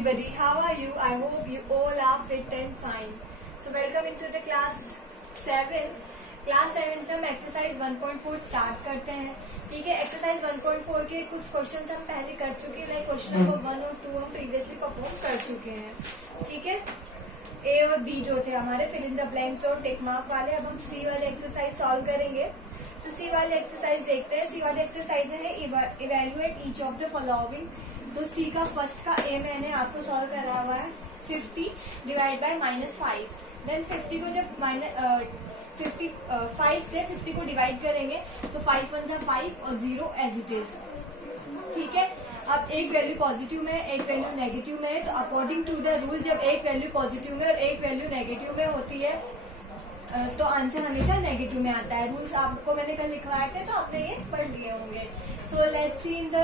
everybody, how are you? I hope you all are fit and fine. So welcome into the class 7. Class 7 में हम exercise 1.4 start करते हैं. ठीक है, exercise 1.4 के कुछ क्वेश्चन हम पहले कर चुके हैं, लाइक क्वेश्चन नंबर 1 और 2 हम प्रीवियसली परफॉर्म कर चुके हैं. ठीक है, ए और बी जो थे हमारे फिल इन द ब्लैंक्स और टिक मार्क वाले. अब हम सी वाले एक्सरसाइज सॉल्व करेंगे. तो सी वाले एक्सरसाइज देखते हैं. सी वाले एक्सरसाइज में है evaluate each of the following. तो सी का फर्स्ट का ए मैंने आपको सॉल्व करा हुआ है 50 डिवाइड बाय -5. देन 50 को जब 55 से 50 को डिवाइड करेंगे तो 5 1 5 और 0 एज इट इज. ठीक है, अब एक वैल्यू पॉजिटिव में एक वैल्यू नेगेटिव में है. तो अकॉर्डिंग टू द रूल जब एक वैल्यू पॉजिटिव में और एक वैल्यू नेगेटिव में होती है तो आंसर हमेशा नेगेटिव में आता है. रूल्स आपको मैंने कल लिखवाए थे तो आपने ये पढ़ लिए होंगे. So let's see in the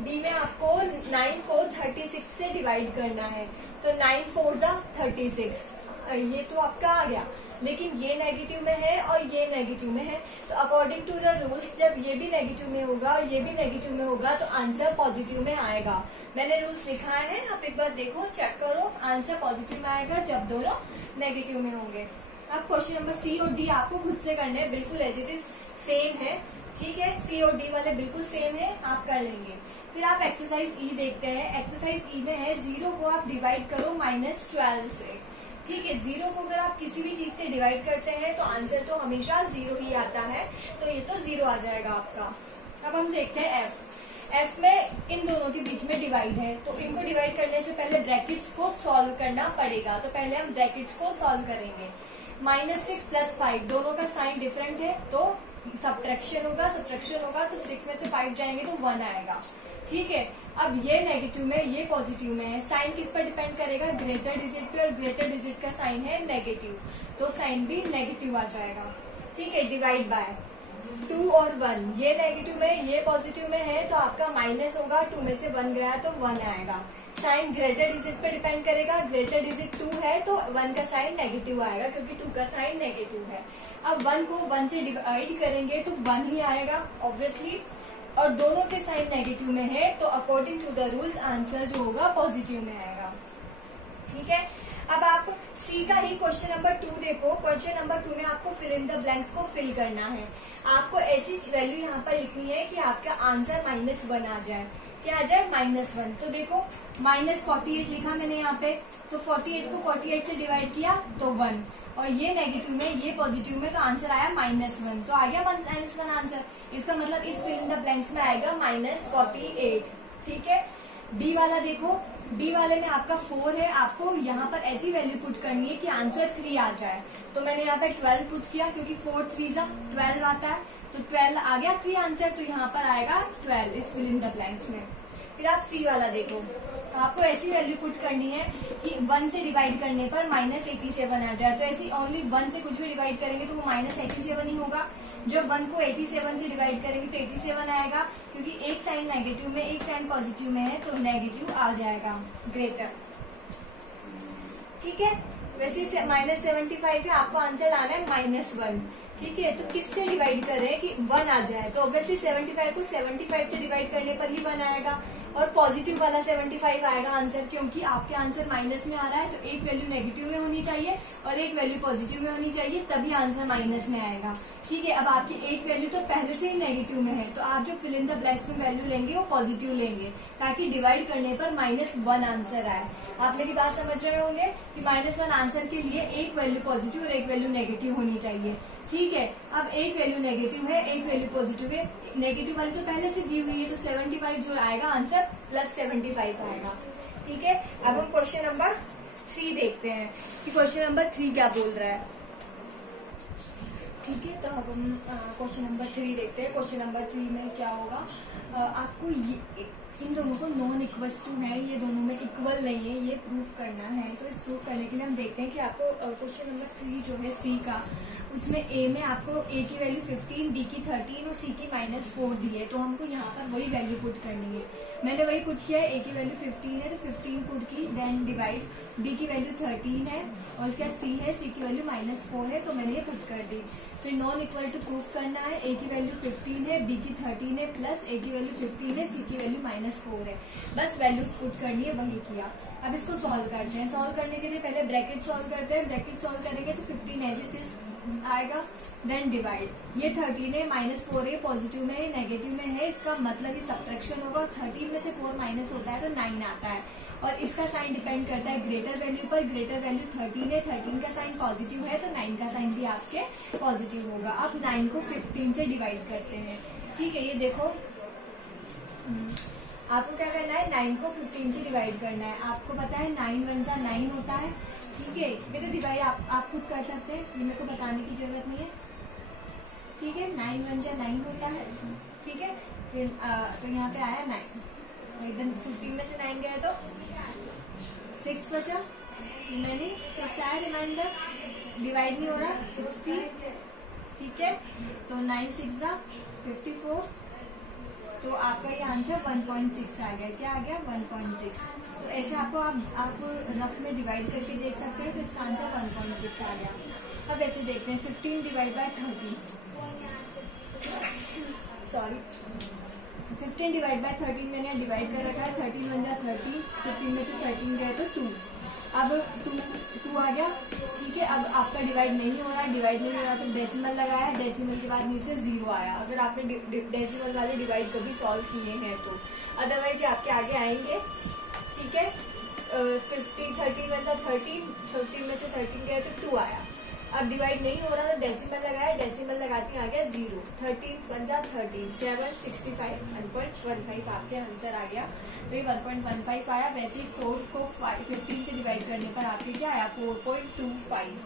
B में आपको 9 को 36 से डिवाइड करना है. तो 9 4 जा 36. ये तो आपका आ गया, लेकिन ये नेगेटिव में है और ये नेगेटिव में है. तो अकॉर्डिंग टू द रूल्स जब ये भी नेगेटिव में होगा और ये भी नेगेटिव में होगा तो आंसर पॉजिटिव में आएगा. मैंने रूल्स लिखा है, आप एक बार देखो, चेक करो. आंसर पॉजिटिव में आएगा जब दोनों नेगेटिव में होंगे. अब क्वेश्चन नंबर सी और डी आपको खुद से करने हैं, बिल्कुल एज इट इज सेम है. ठीक है, सी और डी वाले बिल्कुल सेम है, आप कर लेंगे. फिर आप एक्सरसाइज ई देखते हैं. एक्सरसाइज ई में है 0 को आप डिवाइड करो -12 से. ठीक है, 0 को अगर आप किसी भी चीज से डिवाइड करते हैं तो आंसर तो हमेशा 0 ही आता है. तो ये तो 0 आ जाएगा आपका. अब हम देखते हैं एफ. एफ में इन दोनों के बीच में डिवाइड है, तो इनको डिवाइड करने से पहले ब्रैकेट्स को सॉल्व करना पड़ेगा. तो पहले हम ब्रैकेट्स को सॉल्व करेंगे. -6 + 5 दोनों का साइन डिफरेंट है तो सब्ट्रैक्शन होगा. सब्ट्रैक्शन होगा तो 6 में से 5 जाएंगे तो 1 आएगा. ठीक है, अब ये नेगेटिव में ये पॉजिटिव में है. साइन किस पर डिपेंड करेगा? ग्रेटर डिजिट पे, और ग्रेटर डिजिट का साइन है नेगेटिव, तो साइन भी नेगेटिव आ जाएगा. ठीक है, डिवाइड बाय 2 और 1. ये नेगेटिव में ये पॉजिटिव में है तो आपका माइनस होगा. 2 में से 1 गया तो 1 आएगा. साइन ग्रेटर डिजिट पे डिपेंड करेगा. ग्रेटर डिजिट 2 है तो 1 का साइन नेगेटिव आएगा क्योंकि 2 का साइन नेगेटिव है. अब 1 को 1 से डिवाइड करेंगे तो 1 ही आएगा ऑब्वियसली, और दोनों के साइन नेगेटिव में है तो according to the rules answer जो होगा पॉजिटिव में आएगा. ठीक है, अब आप सी का ही क्वेश्चन नंबर 2 देखो. क्वेश्चन नंबर 2 में आपको फिल इन द ब्लैंक्स को फिल करना है. आपको ऐसी वैल्यू यहाँ पर लिखनी है कि आपका आंसर -1 आ जाए. क्या आ जाए? -1. तो देखो -48 लिखा मैंने यहाँ पे, तो 48 को 48 से डिवाइड किया तो 1, और ये नेगेटिव में ये पॉजिटिव में तो आंसर आया -1. तो आ गया -1 आंसर. इसका मतलब इस फिल इन द ब्लैंक्स में आएगा -48. ठीक है, बी वाला देखो. बी वाले में आपका 4 है. आपको यहाँ पर ऐसी वैल्यू पुट करनी है कि आंसर 3 आ जाए. तो मैंने यहाँ पे 12 पुट किया क्योंकि 4 3 12 आता है, तो 12 आ गया 3 आंसर. तो यहाँ पर आएगा 12 इस फिल इन द ब्लैंक्स में. फिर आप सी वाला देखो. आपको ऐसी वैल्यू पुट करनी है कि 1 से डिवाइड करने पर -87 आ जाए. तो ऐसी ओनली 1 से कुछ भी डिवाइड करेंगे तो वो -87 ही होगा. जब 1 को 87 से डिवाइड करेंगे तो 87 आएगा, क्योंकि एक साइन नेगेटिव में एक साइन पॉजिटिव में है तो नेगेटिव आ जाएगा ग्रेटर. ठीक है, वैसे -75 है, आपको आंसर लाना है -1. ठीक है, तो किससे डिवाइड कर रहे हैं कि 1 आ जाए. तो ऑब्वियसली 75 को 75 से डिवाइड करने पर ही 1 आएगा, और पॉजिटिव वाला 75 आएगा आंसर, क्योंकि आपके आंसर माइनस में आ रहा है. तो एक वैल्यू नेगेटिव में होनी चाहिए और एक वैल्यू पॉजिटिव में होनी चाहिए, तभी आंसर माइनस में आएगा. ठीक है, अब आपकी एक वैल्यू तो पहले से ही नेगेटिव में है, तो आप जो फिल इन द ब्लैंक्स में वैल्यू लेंगे वो पॉजिटिव लेंगे, ताकि डिवाइड करने पर -1 आंसर आए. आप मेरी बात समझ रहे होंगे कि -1 आंसर के लिए एक वैल्यू पॉजिटिव और एक वैल्यू नेगेटिव होनी चाहिए. ठीक है, अब एक वैल्यू नेगेटिव है एक वैल्यू पॉजिटिव है. नेगेटिव वाली तो पहले से दी हुई है, तो 75 जो आएगा आंसर +75 आएगा. ठीक है, अब हम क्वेश्चन नंबर 3 देखते हैं कि क्वेश्चन नंबर 3 क्या बोल रहा है. ठीक है, तो अब हम क्वेश्चन नंबर 3 देखते हैं. क्वेश्चन नंबर 3 में क्या होगा, आपको इन दोनों को नॉन इक्वल टू है, ये दोनों में इक्वल नहीं है, ये प्रूफ करना है. तो इस प्रूफ करने के लिए हम देखते हैं कि आपको क्वेश्चन नंबर 3 जो है सी का, उसमें ए में आपको ए की वैल्यू 15, बी की 13 और सी की -4 दी है, तो हमको यहाँ पर वही वैल्यू पुट करनी है। मैंने वही पुट किया है, ए की वैल्यू 15 है तो 15 पुट की, देन डिवाइड, बी की वैल्यू 13 है और उसके बाद सी है, सी की वैल्यू -4 है, तो मैंने ये पुट कर दी। फिर नॉन इक्वल टू प्रूफ करना है, ए की वैल्यू 15 है, बी की 13 है, प्लस ए की वैल्यू 15 है, सी की वैल्यू -4 है, बस वैल्यूज पुट करनी है, वही किया। अब इसको सॉल्व करते हैं। सॉल्व करने के लिए पहले ब्रैकेट सॉल्व करते हैं। ब्रैकेट सॉल्व करेंगे तो 15 एज इट इज आएगा, देन डिवाइड, ये 13 है, -4 है, पॉजिटिव में है, नेगेटिव में है, इसका मतलब ये सब्ट्रैक्शन होगा। 13 में से 4 माइनस होता है तो 9 आता है, और इसका साइन डिपेंड करता है ग्रेटर वैल्यू पर। ग्रेटर वैल्यू 13 है, 13 का साइन पॉजिटिव है तो 9 का साइन भी आपके पॉजिटिव होगा। अब 9 को 15 से डिवाइड करते हैं, ठीक है। ये देखो, आपको क्या करना है, 9 को 15 से डिवाइड करना है। आपको पता है 9 1 जा 9 होता है, ठीक है। ये तो डिवाइड आप खुद कर सकते हैं, ये मेरे को बताने की जरूरत नहीं है, ठीक है। 9 1 जा 9 होता है, ठीक है। फिर तो यहाँ पे आया 9, इधर 15 में से 9 गया तो 6 बचा, रिमेनिंग 6 आया, रिमाइंडर डिवाइड नहीं हो रहा, 60, ठीक है। तो 9 6 जा 54, तो आपका ये आंसर 1.6 आ गया। क्या आ गया, 1.6। तो ऐसे आपको आप रफ में डिवाइड करके देख सकते हैं, तो इसका आंसर 1.6 आ गया। अब ऐसे देखते हैं 15 divide by 30, sorry 15 divide by 13 मैंने डिवाइड कर रखा है। 13 1 जा 30, 15 में से 13 गए तो 2, अब 2 आ गया, ठीक है। अब आपका डिवाइड नहीं हो रहा है, डिवाइड नहीं हो रहा तो डेसिमल लगाया, डेसिमल के बाद नीचे 0 आया, अगर आपने डेसिमल वाले डिवाइड कभी सॉल्व किए हैं तो। अदरवाइज आपके आगे आएंगे, ठीक है। 13 1 जा 13, 15 में से 13 गए तो 2 आया। अब डिवाइड नहीं हो रहा तो डेसिमल लगाया, डेसिमल लगाते आ गया 0, 13 1 जा 13, 7 65, 1.15 आपके आंसर आ गया। तो ये 1.15 आया। वैसे ही 4 को 15 से डिवाइड करने पर आपके क्या आया, 4.25,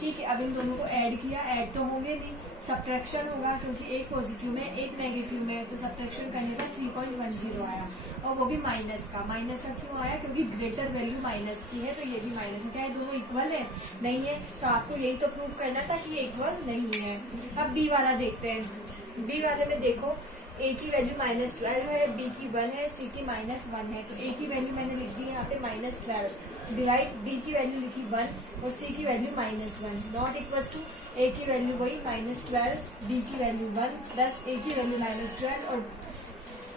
ठीक है। अब इन दोनों को ऐड किया, ऐड तो होंगे नहीं, सब्ट्रैक्शन होगा क्योंकि एक पॉजिटिव में एक नेगेटिव में, तो सब्ट्रैक्शन करने पर 3.10 आया, और वो भी माइनस का। माइनस का क्यों आया, क्योंकि ग्रेटर वैल्यू माइनस की है, तो ये भी माइनस है। क्या है, दोनों इक्वल है, नहीं है, तो आपको यही तो प्रूव करना था कि ये इक्वल नहीं है। अब बी वाला देखते हैं। बी वाले में देखो, ए की वैल्यू -12 है, बी की 1 है, सी की -1 है, तो ए की वैल्यू मैंने लिख दी है यहाँ पे -12, डिवाइड बी की वैल्यू लिखी 1 और सी की वैल्यू -1, नॉट इक्वल टू ए की वैल्यू वही -12, बी की वैल्यू 1 प्लस ए की वैल्यू -12 और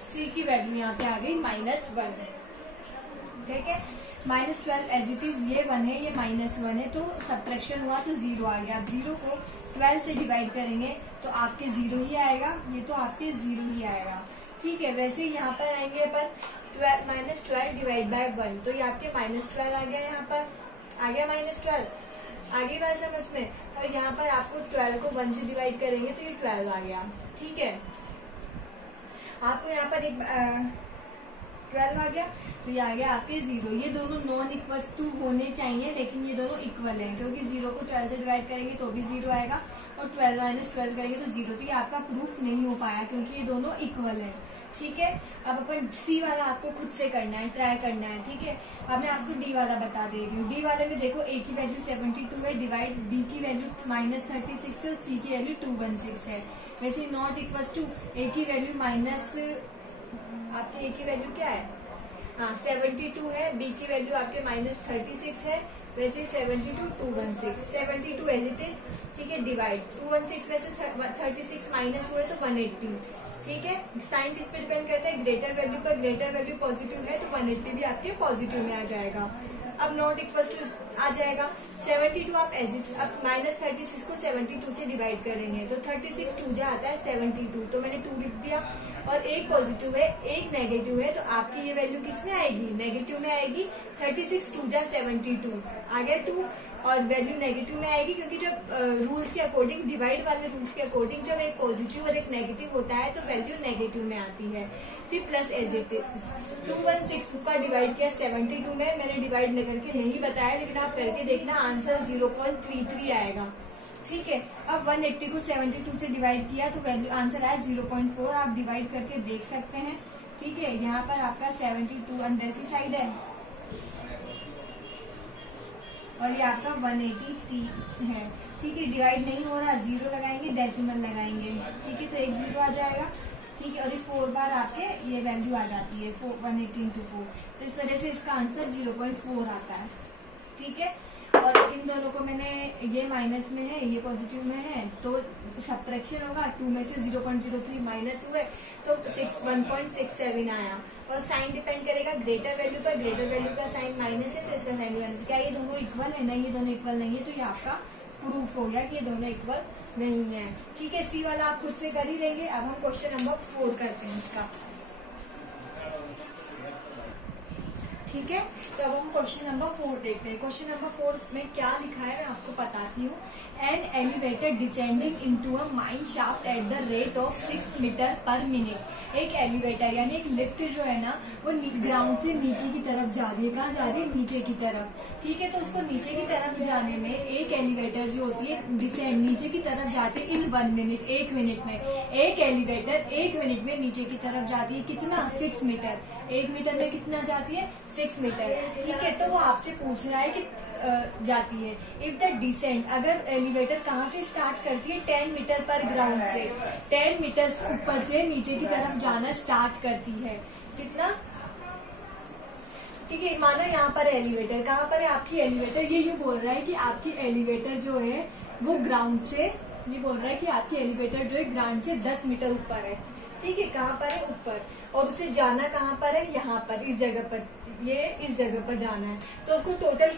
सी की वैल्यू यहाँ पे आ गई -1, ठीक है। -12 एज इट इज, ये 1 है, ये -1 है, तो सब्ट्रैक्शन हुआ तो 0 आ गया। अब 0 को 12 से डिवाइड करेंगे तो आपके 0 ही आएगा, ये तो आपके 0 ही आएगा, ठीक है। वैसे यहाँ पर आएंगे अपन -12 डिवाइड बाय 1, तो ये आपके -12 आ गया, यहाँ पर आ गया -12, आगे बात समझ में। और यहाँ पर आपको 12 को 1 से डिवाइड करेंगे तो ये 12 आ गया, ठीक है। आपको यहाँ पर एक 12 आ गया, तो ये आ गया आपके 0। ये दोनों नॉन इक्वल टू होने चाहिए, लेकिन ये दोनों इक्वल हैं, क्योंकि 0 को 12 से डिवाइड करेंगे तो भी 0 आएगा, और 12 - 12 करेंगे तो 0। तो ये आपका प्रूफ नहीं हो पाया, क्योंकि ये दोनों इक्वल हैं, ठीक है। अब अपन सी वाला आपको खुद से करना है, ट्राई करना है, ठीक है। अब मैं आपको डी वाला बता दे रही हूँ। डी वाले में देखो, ए की वैल्यू 72 है, डिवाइड बी की वैल्यू -36 है और सी की वैल्यू 216 है। वैसे नॉट इक्वल टू ए की वैल्यू आपकी ए की वैल्यू क्या है, हाँ 72 है, बी की वैल्यू आपके -36 है, वैसे 72 216, 72 एज इट इज, ठीक है। डिवाइड 216 में से 36 माइनस हुए तो 180, ठीक है। साइन किस पे डिपेंड करता है, ग्रेटर वैल्यू पर। ग्रेटर वैल्यू पॉजिटिव है तो 180 भी आपके पॉजिटिव में आ जाएगा। अब नॉट इक्वल टू आ जाएगा 72, आप एज इट, अब -36 को 72 से डिवाइड करेंगे तो 36 2 जा आता है 72, तो मैंने 2 लिख दिया, और एक पॉजिटिव है एक नेगेटिव है, तो आपकी ये वैल्यू किस में आएगी, नेगेटिव में आएगी। 36 2 जा 72 आ गया 2, और वैल्यू नेगेटिव में आएगी, क्योंकि जब रूल्स के अकॉर्डिंग, डिवाइड वाले रूल्स के अकॉर्डिंग, जब एक पॉजिटिव और एक नेगेटिव होता है तो वैल्यू नेगेटिव में आती है। फिर प्लस एज इट इज, 216 का डिवाइड किया 72 में, मैंने डिवाइड करके नहीं बताया, लेकिन आप करके देखना, आंसर 0.33 आएगा, ठीक है। अब 180 को 72 से डिवाइड किया तो वैल्यू आंसर आया 0.4, आप डिवाइड करके देख सकते हैं, ठीक है। यहाँ पर आपका 72 अंदर की साइड है, और ये आपका 180 है। ठीक है, डिवाइड नहीं हो रहा, 0 लगाएंगे, डेसिमल लगाएंगे। ठीक है, तो एक 0 आ जाएगा। ठीक है, और ये 4 बार आपके ये वैल्यू आ जाती है 180 into 4, तो इस वजह से इसका आंसर 0.4 आता है। ठीक है, और इन दोनों को मैंने, ये माइनस में है, ये पॉजिटिव में है, तो सब्ट्रैक्शन होगा, 2 में से 0.03 माइनस हुए तो 1.67 आया। और साइन डिपेंड करेगा ग्रेटर वैल्यू पर, ग्रेटर वैल्यू का साइन माइनस है तो इसका साइन माइनस। क्या ये दोनों इक्वल है? नहीं, ये दोनों इक्वल नहीं है, तो ये आपका प्रूफ हो गया कि ये दोनों इक्वल नहीं है। ठीक है, सी वाला आप खुद से कर ही लेंगे। अब हम क्वेश्चन नंबर 4 करते हैं इसका। ठीक है, तो अब हम क्वेश्चन नंबर 4 देखते हैं। क्वेश्चन नंबर 4 में क्या लिखा है मैं आपको बताती हूँ। An elevator descending into a mine shaft at the rate of 6 metre per minute. एक एलिवेटर यानी एक लिफ्ट जो है ना, वो ग्राउंड से नीचे की तरफ जा रही है। कहाँ जा रही है? नीचे की तरफ। ठीक है, तो उसको नीचे की तरफ जाने में एक एलिवेटर जो होती है डिसेंड नीचे की तरफ जाती है इन 1 मिनट, 1 मिनट में। एक एलिवेटर 1 मिनट में नीचे की तरफ जाती है, कितना? 6 मीटर। 1 मीटर में कितना जाती है? 6 मीटर। ठीक है, तो वो आपसे पूछ रहा है कि जाती है। इफ द डिसेंट, अगर एलिवेटर कहाँ से स्टार्ट करती है? 10 मीटर पर ग्राउंड से, 10 मीटर ऊपर से नीचे की तरफ जाना स्टार्ट करती है। कितना? ठीक है, माना यहाँ पर एलिवेटर कहाँ पर है? आपकी एलिवेटर ये यूँ बोल रहा है कि आपकी एलिवेटर जो है वो ग्राउंड से, ये बोल रहा है कि आपकी एलिवेटर जो है ग्राउंड से 10 मीटर ऊपर है। ठीक है, कहाँ पर है? ऊपर। और उसे जाना कहाँ पर है? यहाँ पर, इस जगह पर, ये इस जगह पर जाना है। तो उसको टोटल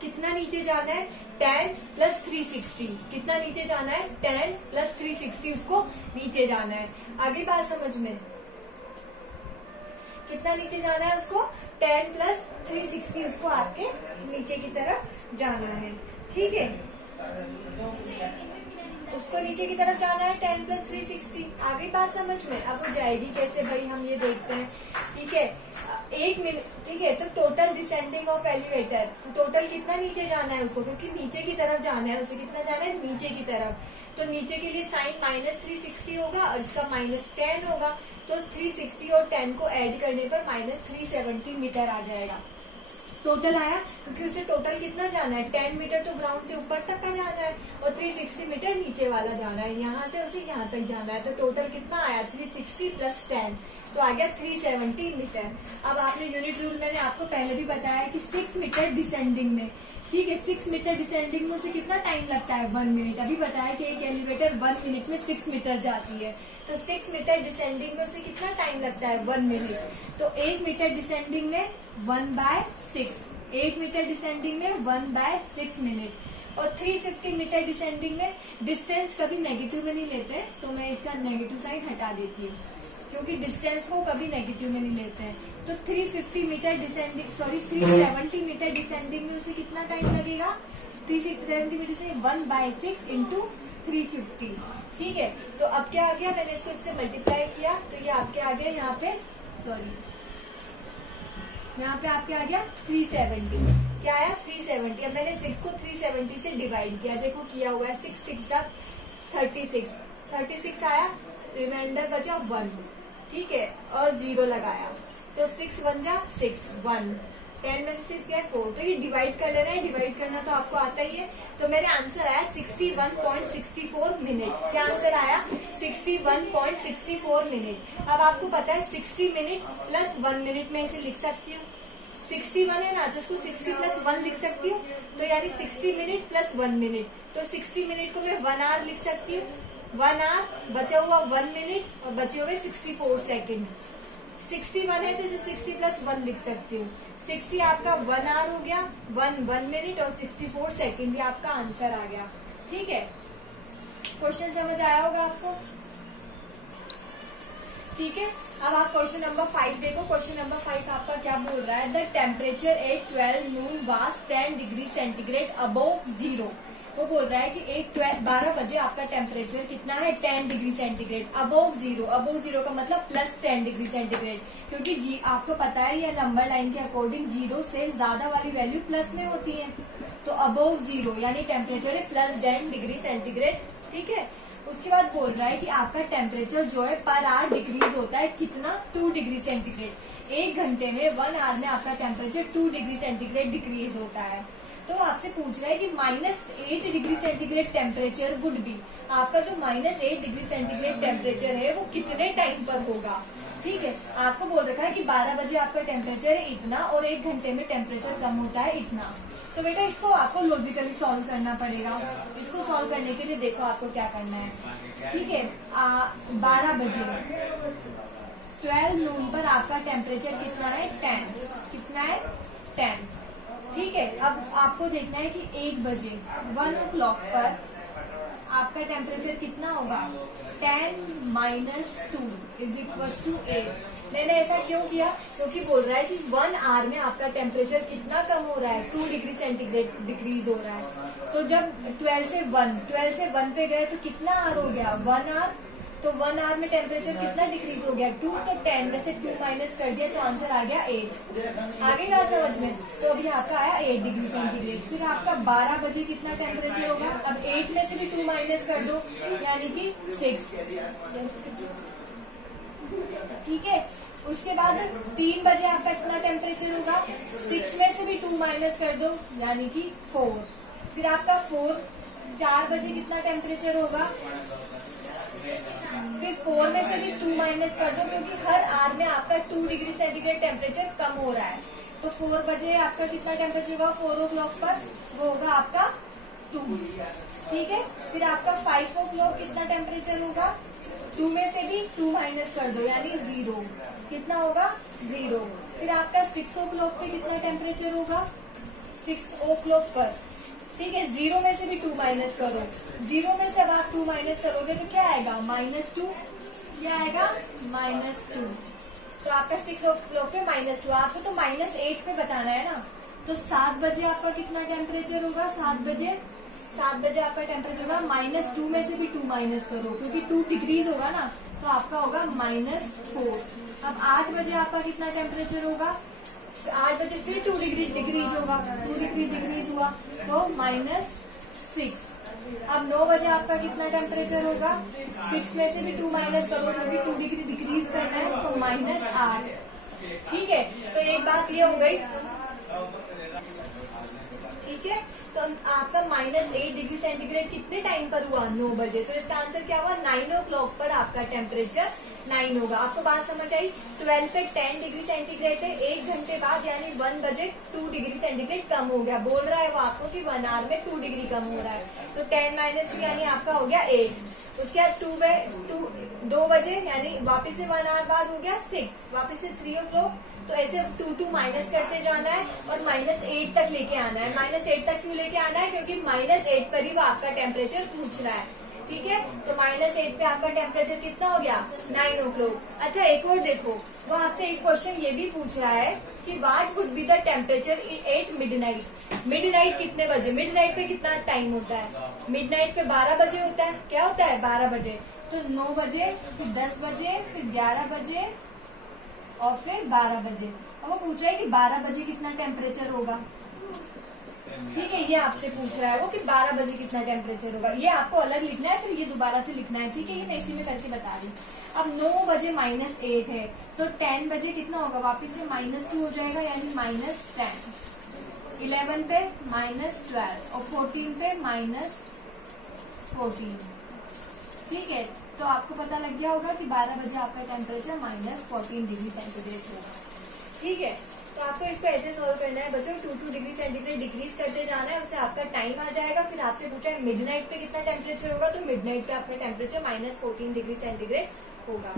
कितना नीचे जाना है? 10 + 360। कितना नीचे जाना है? 10 + 360 उसको नीचे जाना है। आगे बात समझ में? कितना नीचे जाना है उसको? 10 + 360 उसको आपके नीचे की तरफ जाना है। ठीक है, उसको नीचे की तरफ जाना है 10 + 360। आगे बात समझ में? अब वो जाएगी कैसे भाई, हम ये देखते हैं। ठीक है, 1 मिनट। ठीक है, तो total descending of elevator, total कितना नीचे जाना है उसको? क्योंकि नीचे की तरफ जाना है, उसे कितना जाना है? नीचे की तरफ। तो नीचे के लिए साइन -360 होगा और इसका -10 होगा। तो 360 और 10 को ऐड करने पर -370 मीटर आ जाएगा। टोटल आया, क्योंकि उसे टोटल कितना जाना है? 10 मीटर तो ग्राउंड से ऊपर तक का जाना है और 360 मीटर नीचे वाला जाना है, यहाँ से उसे यहाँ तक जाना है। तो टोटल कितना आया? 360 + 10, तो आ गया 370 मीटर। अब आपने यूनिट रूल मैंने आपको पहले भी बताया कि 6 मीटर डिसेंडिंग में, ठीक है, 6 मीटर डिसेंडिंग में उसे कितना टाइम लगता है? 1 मिनट। अभी बताया कि एक एलिवेटर 1 मिनट में 6 मीटर जाती है, तो 6 मीटर डिसेंडिंग में उसे कितना टाइम लगता है? 1 मिनट। तो 1 मीटर डिसेंडिंग में 1/6, 1 मीटर डिसेंडिंग में 1/6 मिनट। और 350 मीटर डिसेंडिंग में डिस्टेंस कभी नेगेटिव में नहीं लेते, तो मैं इसका नेगेटिव साइन हटा देती हूँ, क्योंकि डिस्टेंस को कभी नेगेटिव में नहीं लेते हैं। तो 370 मीटर डिसेंडिंग में उसे कितना टाइम लगेगा? 370 मीटर से 1/6 × 350। ठीक है, तो अब क्या आ गया? मैंने इसको इससे मल्टीप्लाई किया तो ये आपके आ गया यहाँ पे, यहाँ पे आपके आ गया 370। क्या आया? 370। अब मैंने 6 को 370 से डिवाइड किया, देखो किया हुआ है, 6 6 36 आया, रिमाइंडर बचा 1। ठीक है, और 0 लगाया, तो 6 1 जा 6, 1, 10 में से 6 गया 4। तो ये डिवाइड कर लेना है, डिवाइड करना तो आपको आता ही है। तो मेरे आंसर आया 61.64 मिनट। क्या आंसर आया? 61.64 मिनट। अब आपको पता है 60 मिनट + 1 मिनट में इसे लिख सकती हूँ। 61 है ना, तो इसको 60 + 1 लिख सकती हूँ, तो यानी 60 मिनट + 1 मिनट। तो 60 मिनट को मैं 1 आवर लिख सकती हूँ, 1 आवर, बचा हुआ 1 मिनट और बचे हुए 64 सेकेंड। 61 है तो इसे 60 + 1 लिख सकती हूँ। 60 आपका 1 आवर हो गया, 1 मिनट और 64 सेकेंड, ये आपका आंसर आ गया। ठीक है, क्वेश्चन समझ आया होगा आपको? ठीक है, अब आप क्वेश्चन नंबर 5 देखो। क्वेश्चन नंबर 5 आपका क्या बोल रहा है? The temperature at 12 Noon was 10 degree centigrade above 0। वो बोल रहा है कि 12 बजे आपका टेम्परेचर कितना है? 10 डिग्री सेंटीग्रेड अबोव 0। अबोव 0 का मतलब +10 डिग्री सेंटीग्रेड, क्योंकि जी आपको पता है ये नंबर लाइन के अकॉर्डिंग 0 से ज्यादा वाली वैल्यू प्लस में होती है। तो अबोव 0 यानी टेम्परेचर है +10 डिग्री सेंटीग्रेड। ठीक है, उसके बाद बोल रहा है कि आपका टेम्परेचर जो है पर आवर डिक्रीज होता है, कितना? 2 डिग्री सेंटीग्रेड। 1 घंटे में 1 आवर में आपका टेम्परेचर 2 डिग्री सेंटीग्रेड डिक्रीज होता है। तो आपसे पूछ रहा है कि -8 degree centigrade temperature would be, आपका जो -8 डिग्री सेंटीग्रेड टेम्परेचर है वो कितने टाइम पर होगा। ठीक है, आपको बोल रखा है कि 12 बजे आपका टेम्परेचर है इतना और 1 घंटे में टेम्परेचर कम होता है इतना। तो बेटा इसको आपको लॉजिकली सॉल्व करना पड़ेगा। इसको सॉल्व करने के लिए देखो आपको क्या करना है। ठीक है, 12 बजे 12 नून पर आपका टेम्परेचर कितना है 10, कितना है 10। ठीक है, अब आपको देखना है कि 1 बजे 1 o'clock पर आपका टेम्परेचर कितना होगा 10 - 2 = 8। मैंने ऐसा क्यों किया, क्योंकि बोल रहा है कि 1 आवर में आपका टेम्परेचर कितना कम हो रहा है 2 डिग्री सेंटीग्रेड डिक्रीज हो रहा है। तो जब 12 से 1 पे गए तो कितना आवर हो गया 1 आवर। तो 1 आवर में टेम्परेचर कितना डिक्रीज हो गया 2, तो 10 में से 2 माइनस कर दिया तो आंसर आ गया 8। आगे ना समझ में, तो अभी आपका आया 8 डिग्री सेंटीग्रेड। फिर आपका 12 बजे कितना टेम्परेचर होगा, अब 8 में से भी 2 माइनस कर दो यानी कि 6। ठीक है, उसके बाद 3 बजे आपका कितना टेम्परेचर होगा 6 में से भी 2 माइनस कर दो यानी कि 4। फिर आपका 4 बजे कितना टेम्परेचर होगा, फिर 4 में से भी 2 माइनस कर दो क्योंकि हर आवर में आपका 2 डिग्री सेंटीग्रेड टेम्परेचर कम हो रहा है। तो 4 बजे आपका कितना टेम्परेचर होगा 4 o'clock पर, वो होगा आपका 2। ठीक है, फिर आपका 5 o'clock कितना टेम्परेचर होगा 2 में से भी 2 माइनस कर दो यानी 0, कितना होगा 0। फिर आपका 6 o'clock पे कितना टेम्परेचर होगा 6 o'clock पर। ठीक है, 0 में से भी 2 माइनस करो, 0 में से अब आप 2 माइनस करोगे तो क्या आएगा -2, क्या आएगा -2। तो आपका 6 o'clock पे -2, आपको तो -8 पे बताना है ना। तो 7 बजे आपका कितना टेम्परेचर होगा 7 बजे आपका टेम्परेचर होगा -2 में से भी 2 माइनस करो क्योंकि 2 डिग्रीज होगा ना, तो आपका होगा -4। अब 8 बजे आपका कितना टेम्परेचर होगा 8 बजे फिर 2 डिग्री डिक्रीज होगा, 2 डिग्री डिक्रीज हुआ तो -6। अब 9 बजे आपका कितना टेम्परेचर होगा 6 में से भी 2 माइनस करो क्योंकि 2 डिग्री डिक्रीज करना है तो -8। ठीक है, तो एक बात ये हो गई। ठीक है, तो आपका -8 डिग्री सेंटीग्रेड कितने टाइम पर हुआ 9 बजे। तो इसका आंसर क्या हुआ 9 o'clock पर आपका टेम्परेचर 9 होगा। आपको बात समझ आई। 12 पे 10 डिग्री सेंटीग्रेड है, 1 घंटे बाद यानी 1 बजे 2 डिग्री सेंटीग्रेड कम हो गया। बोल रहा है वो आपको कि 1 आवर में 2 डिग्री कम हो रहा है। तो 10 - 2 यानी आपका हो गया 8। उसके बाद 2 बजे यानी वापस से 1 आवर बाद हो गया 6, वापस से 3 o'clock। तो ऐसे 2 माइनस करते जाना है और -8 तक लेके आना है। -8 तक क्यों लेके आना है, क्योंकि -8 पर ही वो आपका टेम्परेचर पूछ रहा है। ठीक है, तो -8 पे आपका टेम्परेचर कितना हो गया 9 o'clock। अच्छा, एक और देखो, वो आपसे एक क्वेश्चन ये भी पूछ रहा है कि what would be the temperature at midnight. Midnight कितने बजे, मिडनाइट पे कितना टाइम होता है, मिडनाइट पे 12 बजे होता है। क्या होता है 12 बजे, तो 9 बजे, फिर 10 बजे, फिर 11 बजे और फिर 12 बजे। अब वो पूछ रहा है कि 12 बजे कितना टेम्परेचर होगा। ठीक है, ये आपसे पूछ रहा है वो कि 12 बजे कितना टेम्परेचर होगा। ये आपको अलग लिखना है, फिर ये दोबारा से लिखना है। ठीक है, ये मैं इसी में करके बता रही हूँ। अब 9 बजे -8 है तो 10 बजे कितना होगा, वापिस से -2 हो जाएगा यानी -10। 11 पे -12 और 14 पे -14। ठीक है, तो आपको पता लग गया होगा कि 12 बजे आपका टेम्परेचर -14 डिग्री सेंटीग्रेड होगा। ठीक है, तो आपको इसको ऐसे सोल्व करना है बच्चों, 2 डिग्री सेंटीग्रेड डिक्रीज करते जाना है, उससे आपका टाइम आ जाएगा। फिर आपसे पूछा है मिडनाइट पे कितना टेम्परेचर होगा, तो मिडनाइट पे आपका टेम्परेचर -14 डिग्री सेंटीग्रेड होगा।